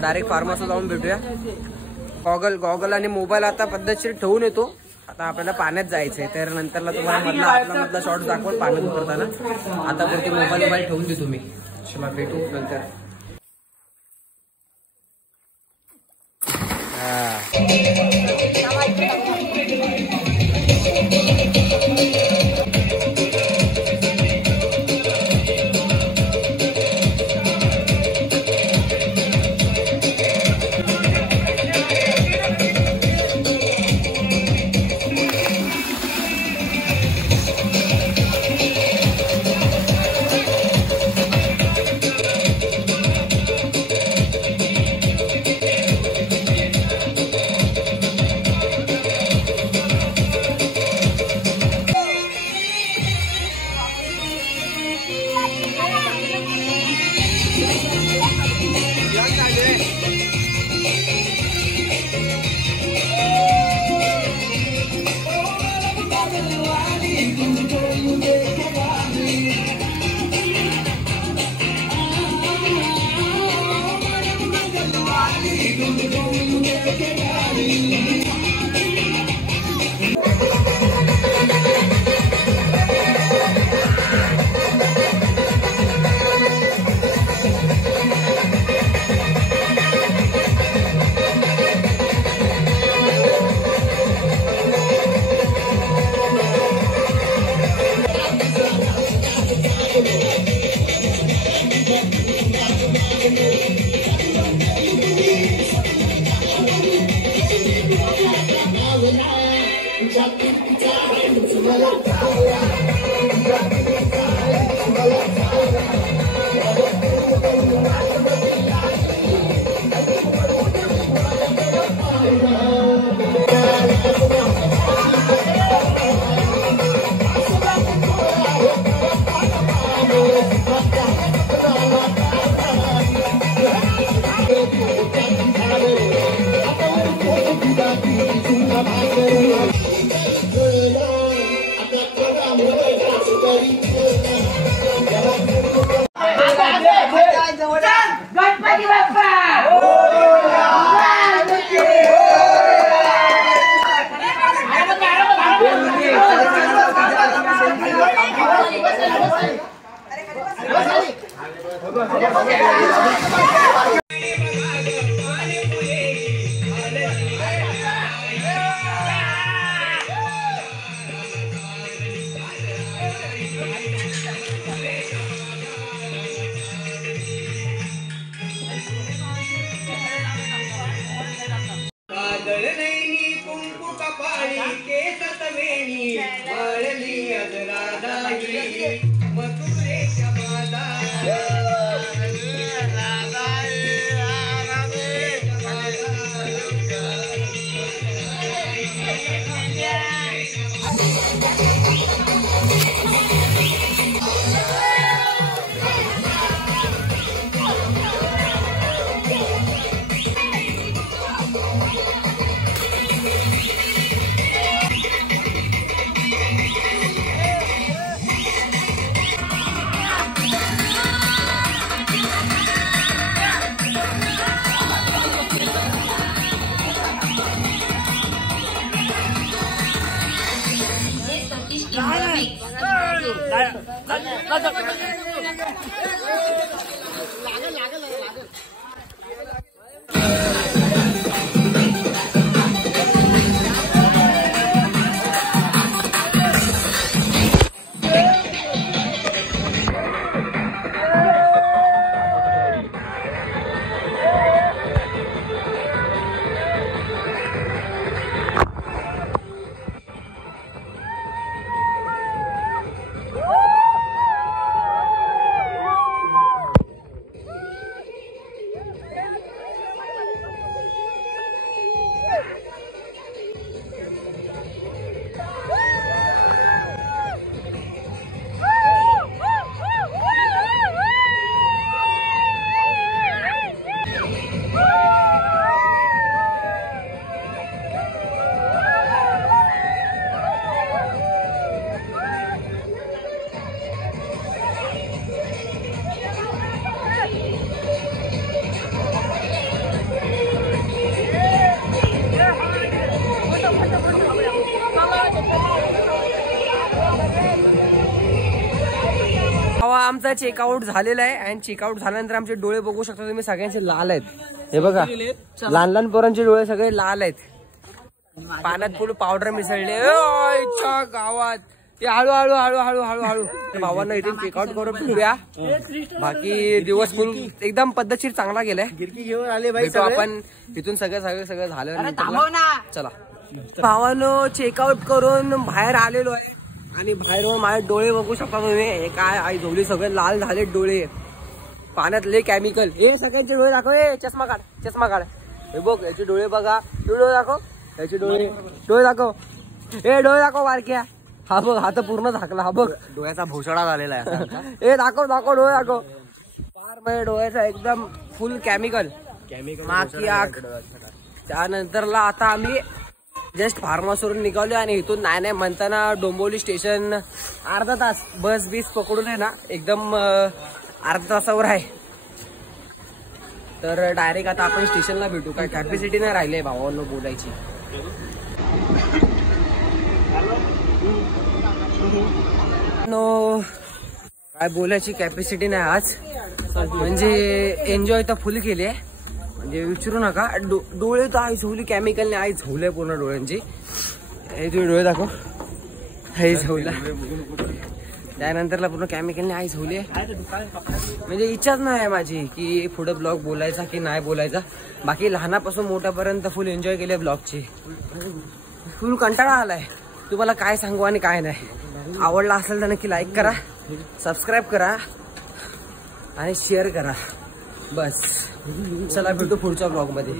Direct फार्महाऊसला जाऊन भेटूया। Goggle आणि मोबाईल आता पद्धतशीर ठेवून येतो। आता आपल्याला पाण्यात जायचंय, तर नंतरला तुम्हाला मधला शॉर्ट दाखवून पाण्यात उतरताना। आता वरती मोबाईल ठेवून देतो मी। चला भेटू नंतर। आमचा चेकआउट झालेला आहे आणि चेकआउट झाल्यानंतर आमचे डोळे बघू शकता तुम्ही, सगळ्यांचे लाल आहेत. हे बघा लहान लहान पोरांचे डोळे सगळे लाल आहेत. पाण्यात फुल पावडर मिसळले गावात. हळू हळू हळू हळू हळू हळू भावांना इथून चेकआउट करून फिरूया. बाकी दिवस फुल एकदम पद्धतशीर चांगला गेलाय. गिरकी घेऊन आले भाई आपण इथून सगळं झालं. चला भावानं चेकआउट करून बाहेर आलेलो आहे आणि बाहेर माझे डोळे बघू शकता तुम्ही. हे काय आई झोली सगळे लाल झाले डोळे. पाण्यातले केमिकल. हे सगळ्यांचे डोळे दाखव. चष्मा काढ. हे बघ याचे डोळे बघा. डोळे दाखव. याचे डोळे दाखव. हे डोळे दाखव बारक्या. हा बघ हा तर पूर्ण झाकला. हा बघ डोळ्याचा भोसडा झालेला आहे. हे दाखव डोळे दाखव. फार म्हणजे डोळ्याचा एकदम फुल केमिकल माकी आग. त्यानंतरला आता आम्ही जस्ट फार्महाऊसवरून निघालो आणि इथून नाही म्हणताना डोंबिवली स्टेशन अर्धा तास बस पकडून आहे ना एकदम अर्धा तासावर आहे. तर डायरेक्ट आता आपण स्टेशनला भेटू. काय कॅपॅसिटी नाही राहिली भावांनो बोलायची. काय बोलायची कॅपॅसिटी नाही आज. म्हणजे एन्जॉय तर फुल केली आहे. म्हणजे विचारू नका. डोळे तर आई झोवली केमिकलने. आई झोवले पूर्ण डोळ्यांची. हे तुम्ही डोळे दाखव. हे झोवला. त्यानंतरला पूर्ण केमिकलने आई झोवली. म्हणजे इच्छाच नाही आहे माझी की पुढे ब्लॉग बोलायचा की नाही बोलायचा. बाकी लहानापासून मोठ्यापर्यंत फुल एन्जॉय केले ब्लॉगची. फुल कंटाळा आलाय. तुम्हाला काय सांगू आणि काय नाही. आवडला असेल तर नक्की लाईक करा, सबस्क्राईब करा आणि शेअर करा. बस चला भेटू पुढच्या ब्लॉग मध्ये.